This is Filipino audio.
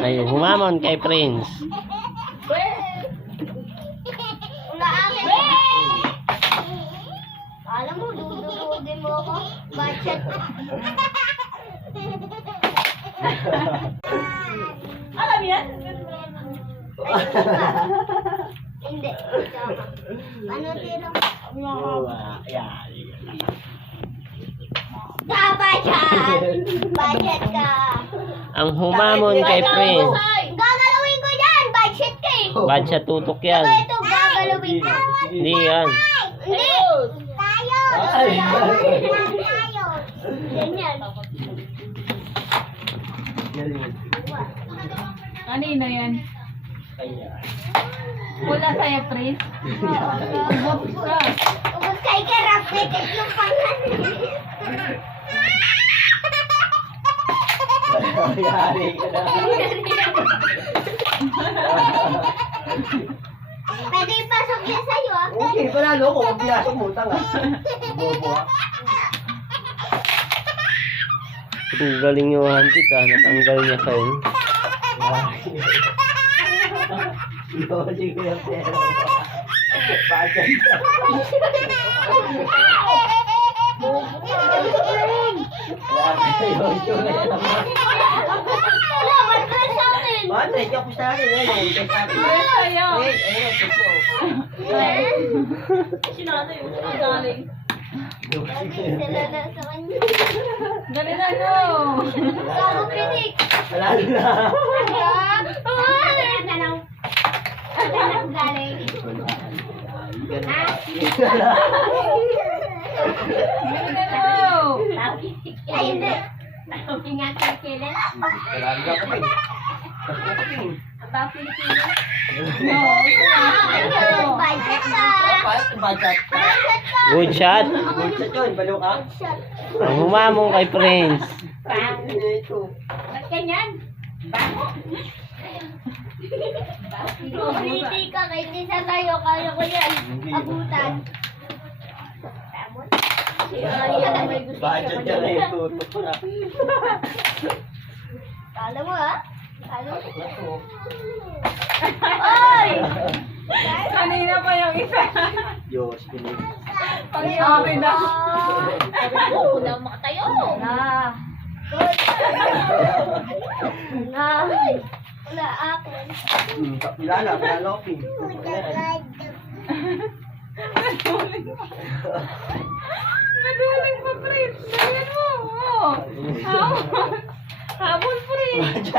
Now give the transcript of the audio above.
Ayun, humamon kay Prince. Alam mo, dudurugin mo ako. Budget. Alam yan? Hindi. Ano tira? Budget ka. Ang humamon kay Prince. Gagalawin ko yan. Budget ka eh. Bad sa tutok yan. Ito, gagalawin ko. Hindi yan. Hindi. Tayo. Tayo. Ganyan. Kanino yan? Wala sa'yo, Prince? Ubos ka. Ubus kay Karap. Ticket yung pangan. Pwede ipasok niya sa'yo ah. Okay, panalo ko. Huwag pinasok mo. Tanga. Bobo ah. Ang galing yung hantit natanggal niya kayo. Hindi ko yung pera. Bakit? Salamat ka sa akin. Bakit? Ito po sa akin. Sa'yo. Ayun, Ang galing. Sila na sa kanya. Galing na, no? Saan mo pinik? Wala na. Saan na lang? Saan na lang galing? Galing na, no? Ay, hindi. Ingatan kailan? Wala na ka pa eh. Ang ba Pilipino? No. Budget ka. Budget. Budget ka. Good shot. Budget yun. Balo ka. Ang humamon kay Prince. Ito. Ba't ganyan? Hindi ka, kahit isa tayo, kaya ko yan. Abutan. Tamon? Budget ka na yung tutok na. Kala mo ha? Kala mo? Ay! Kanina pa yung isa. Diyos, pinig. Pag-iawin na. Ako na makatayo. Na. Na. Wala ako. Wala na. Wala na ako. Naduling pa, Prince. Ganyan mo. Oh. Habol, Prince.